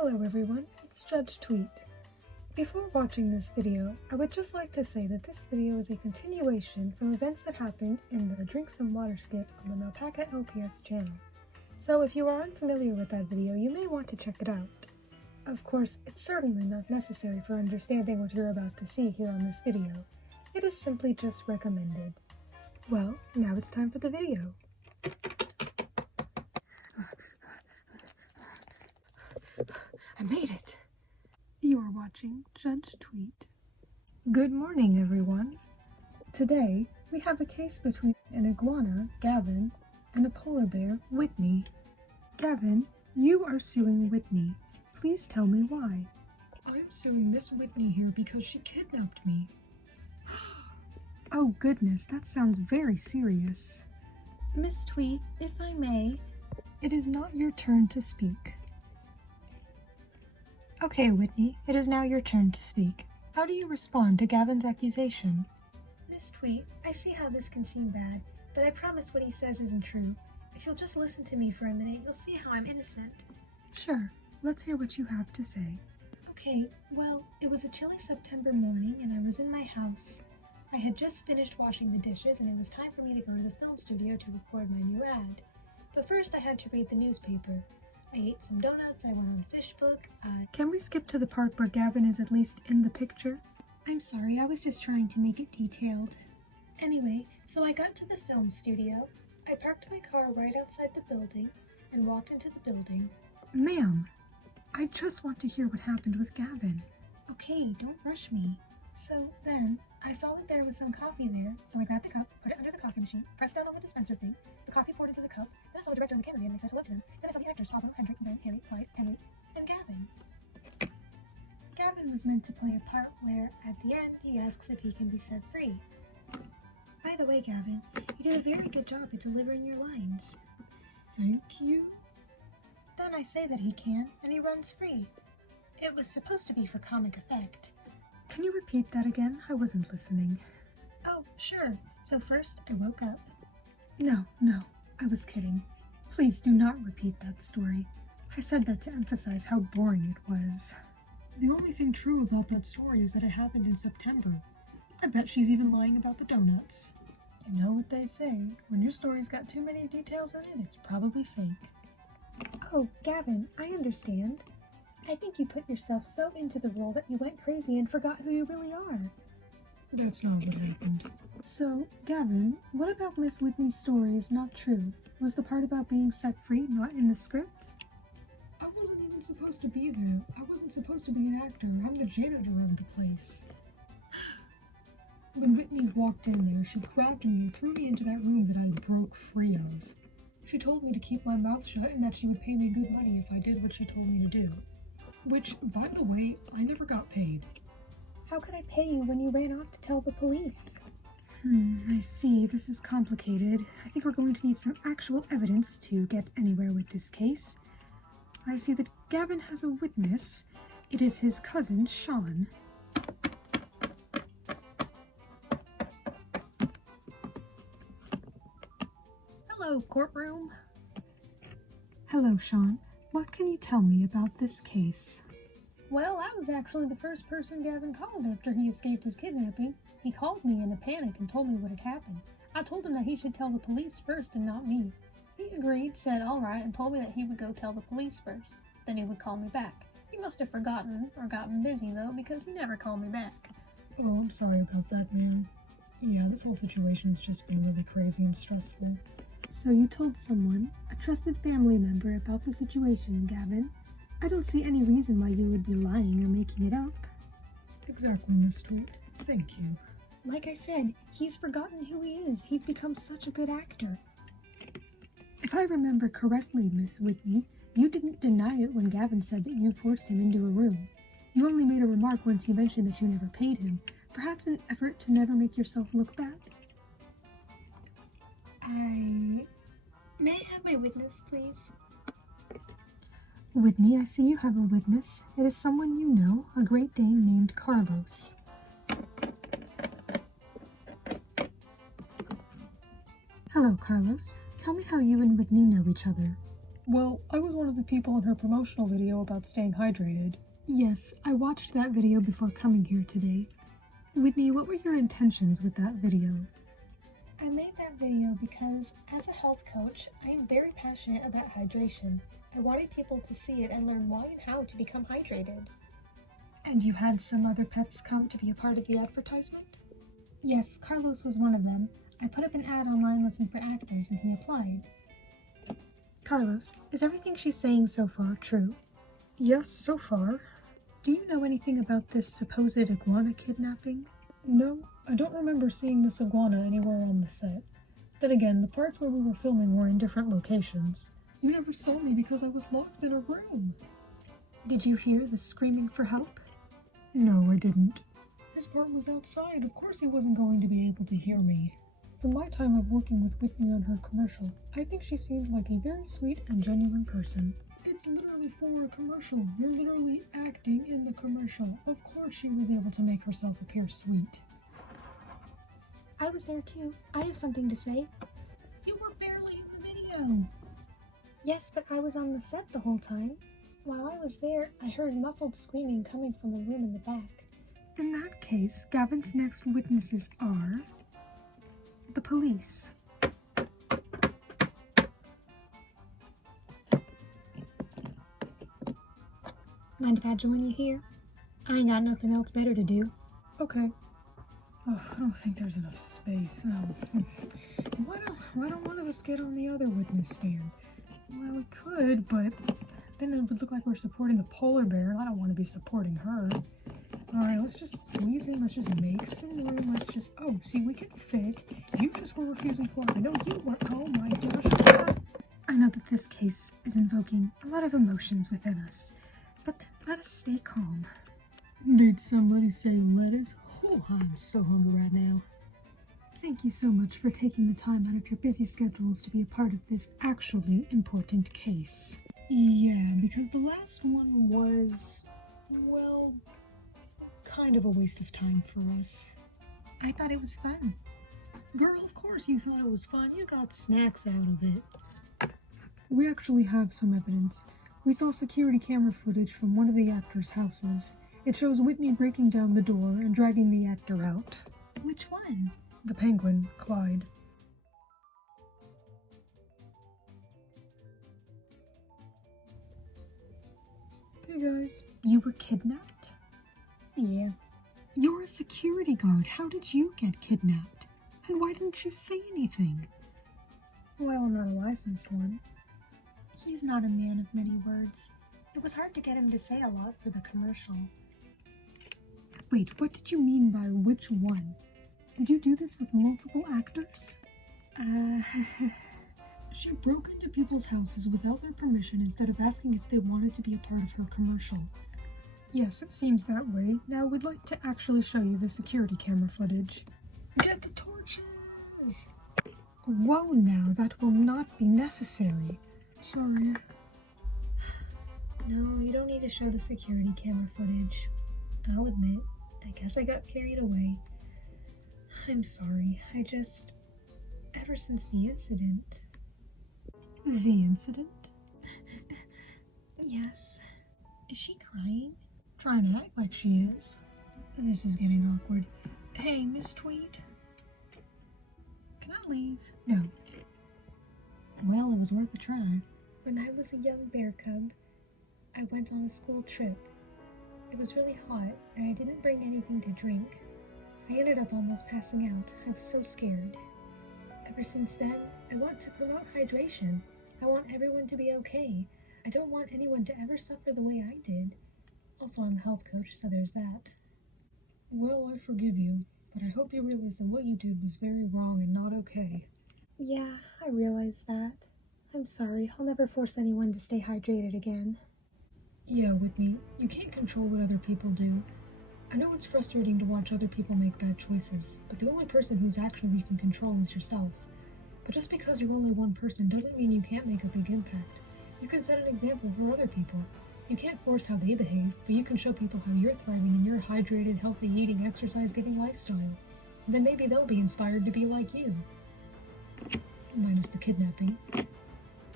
Hello everyone, it's Judge Tweet. Before watching this video, I would just like to say that this video is a continuation from events that happened in the Drink Some Water skit on the Malpaka LPS channel. So if you are unfamiliar with that video, you may want to check it out. Of course, it's certainly not necessary for understanding what you're about to see here on this video. It is simply just recommended. Well, now it's time for the video. I made it! You are watching Judge Tweet. Good morning, everyone. Today, we have a case between an iguana, Gavin, and a polar bear, Whitney. Gavin, you are suing Whitney. Please tell me why. I'm suing Miss Whitney here because she kidnapped me. Oh goodness, that sounds very serious. Miss Tweet, if I may. It is not your turn to speak. Okay, Whitney, it is now your turn to speak. How do you respond to Gavin's accusation? Miss Tweet, I see how this can seem bad, but I promise what he says isn't true. If you'll just listen to me for a minute, you'll see how I'm innocent. Sure, let's hear what you have to say. Okay, well, it was a chilly September morning and I was in my house. I had just finished washing the dishes and it was time for me to go to the film studio to record my new ad. But first I had to read the newspaper. I ate some donuts, I went on Facebook, Can we skip to the part where Gavin is at least in the picture? I'm sorry, I was just trying to make it detailed. Anyway, so I got to the film studio, I parked my car right outside the building, and walked into the building. Ma'am, I just want to hear what happened with Gavin. Okay, don't rush me. So then, I saw that there was some coffee there, so I grabbed the cup, put it under the coffee machine, pressed down on the dispenser thing, the coffee poured into the cup, then I saw the director and the cameraman and I said hello to them, then I saw the actors Pablo, Hendrix, Ben, Harry, Clyde, Henry, and Gavin. Gavin was meant to play a part where, at the end, he asks if he can be set free. By the way, Gavin, you did a very good job at delivering your lines. Thank you? Then I say that he can, and he runs free. It was supposed to be for comic effect. Can you repeat that again? I wasn't listening. Oh, sure. So first, I woke up. No, I was kidding. Please do not repeat that story. I said that to emphasize how boring it was. The only thing true about that story is that it happened in September. I bet she's even lying about the donuts. You know what they say, when your story's got too many details in it, it's probably fake. Oh, Gavin, I understand. I think you put yourself so into the role that you went crazy and forgot who you really are. That's not what happened. So, Gavin, what about Miss Whitney's story is not true? Was the part about being set free not in the script? I wasn't even supposed to be there. I wasn't supposed to be an actor. I'm the janitor of the place. When Whitney walked in there, she grabbed me and threw me into that room that I broke free of. She told me to keep my mouth shut and that she would pay me good money if I did what she told me to do. Which, by the way, I never got paid. How could I pay you when you ran off to tell the police? I see. This is complicated. I think we're going to need some actual evidence to get anywhere with this case. I see that Gavin has a witness. It is his cousin, Sean. Hello, courtroom. Hello, Sean. What can you tell me about this case? Well, I was actually the first person Gavin called after he escaped his kidnapping. He called me in a panic and told me what had happened. I told him that he should tell the police first and not me. He agreed, said all right, and told me that he would go tell the police first. Then he would call me back. He must have forgotten or gotten busy, though, because he never called me back. Oh, I'm sorry about that, man. Yeah, this whole situation's just been really crazy and stressful. So you told someone, a trusted family member, about the situation, Gavin. I don't see any reason why you would be lying or making it up. Exactly, Miss Tweet. Thank you. Like I said, he's forgotten who he is. He's become such a good actor. If I remember correctly, Miss Whitney, you didn't deny it when Gavin said that you forced him into a room. You only made a remark once he mentioned that you never paid him, perhaps in an effort to never make yourself look bad. May I have my witness, please? Whitney, I see you have a witness. It is someone you know, a Great Dane named Carlos. Hello, Carlos. Tell me how you and Whitney know each other. Well, I was one of the people in her promotional video about staying hydrated. Yes, I watched that video before coming here today. Whitney, what were your intentions with that video? I made that video because, as a health coach, I am very passionate about hydration. I wanted people to see it and learn why and how to become hydrated. And you had some other pets come to be a part of the advertisement? Yes, Carlos was one of them. I put up an ad online looking for actors and he applied. Carlos, is everything she's saying so far true? Yes, so far. Do you know anything about this supposed iguana kidnapping? No, I don't remember seeing this iguana anywhere on the set. Then again, the parts where we were filming were in different locations. You never saw me because I was locked in a room. Did you hear the screaming for help? No, I didn't. His part was outside. Of course he wasn't going to be able to hear me. From my time of working with Whitney on her commercial, I think she seemed like a very sweet and genuine person. It's literally for a commercial. You're literally acting in the commercial. Of course she was able to make herself appear sweet. I was there too. I have something to say. You were barely in the video. Yes, but I was on the set the whole time. While I was there, I heard muffled screaming coming from a room in the back. In that case, Gavin's next witnesses are the police. Mind if I join you here? I ain't got nothing else better to do. Okay. Oh, I don't think there's enough space. Why don't one of us get on the other witness stand? Well, we could, but then it would look like we're supporting the polar bear, and I don't want to be supporting her. Alright, let's just squeeze in. Let's just make some room. Let's just... Oh, see, we can fit. You just were refusing for it. I know you were. Oh my gosh. I know that this case is invoking a lot of emotions within us, but let us stay calm. Did somebody say lettuce? Oh, I'm so hungry right now. Thank you so much for taking the time out of your busy schedules to be a part of this actually important case. Yeah, because the last one was, well, kind of a waste of time for us. I thought it was fun. Girl, of course you thought it was fun. You got snacks out of it. We actually have some evidence. We saw security camera footage from one of the actors' houses. It shows Whitney breaking down the door and dragging the actor out. Which one? The penguin, Clyde. Hey guys. You were kidnapped? Yeah. You're a security guard. How did you get kidnapped? And why didn't you say anything? Well, I'm not a licensed one. He's not a man of many words. It was hard to get him to say a lot for the commercial. Wait, what did you mean by which one? Did you do this with multiple actors? She broke into people's houses without their permission instead of asking if they wanted to be a part of her commercial. Yes, it seems that way. Now we'd like to actually show you the security camera footage. Get the torches! Whoa now, that will not be necessary. Sorry. No, you don't need to show the security camera footage. I'll admit, I guess I got carried away. I'm sorry, ever since the incident. The incident? Yes. Is she crying? Trying to act like she is. This is getting awkward. Hey, Miss Tweet. Can I leave? No. Well, it was worth a try. When I was a young bear cub, I went on a school trip. It was really hot, and I didn't bring anything to drink. I ended up almost passing out. I was so scared. Ever since then, I want to promote hydration. I want everyone to be okay. I don't want anyone to ever suffer the way I did. Also, I'm a health coach, so there's that. Well, I forgive you, but I hope you realize that what you did was very wrong and not okay. Yeah, I realize that. I'm sorry. I'll never force anyone to stay hydrated again. Yeah, Whitney, you can't control what other people do. I know it's frustrating to watch other people make bad choices, but the only person whose actions you can control is yourself. But just because you're only one person doesn't mean you can't make a big impact. You can set an example for other people. You can't force how they behave, but you can show people how you're thriving in your hydrated, healthy eating, exercise-giving lifestyle. And then maybe they'll be inspired to be like you. Minus the kidnapping.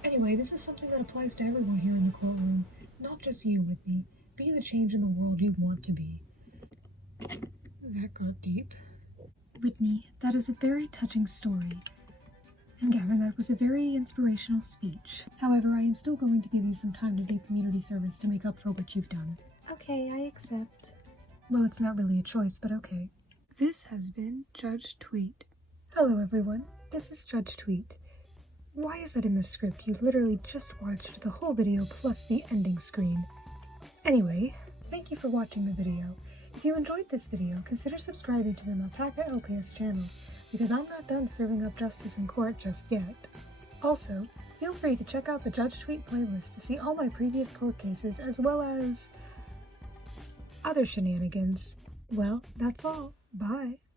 Anyway, this is something that applies to everyone here in the courtroom, not just you, Whitney. Be the change in the world you want to be. That got deep. Whitney, that is a very touching story. And Gavin, that was a very inspirational speech. However, I am still going to give you some time to do community service to make up for what you've done. Okay, I accept. Well, it's not really a choice, but okay. This has been Judge Tweet. Hello everyone, this is Judge Tweet. Why is that in the script? You literally just watched the whole video plus the ending screen. Anyway, thank you for watching the video. If you enjoyed this video, consider subscribing to the Alpaca LPS channel, because I'm not done serving up justice in court just yet. Also, feel free to check out the Judge Tweet playlist to see all my previous court cases as well as other shenanigans. Well, that's all. Bye.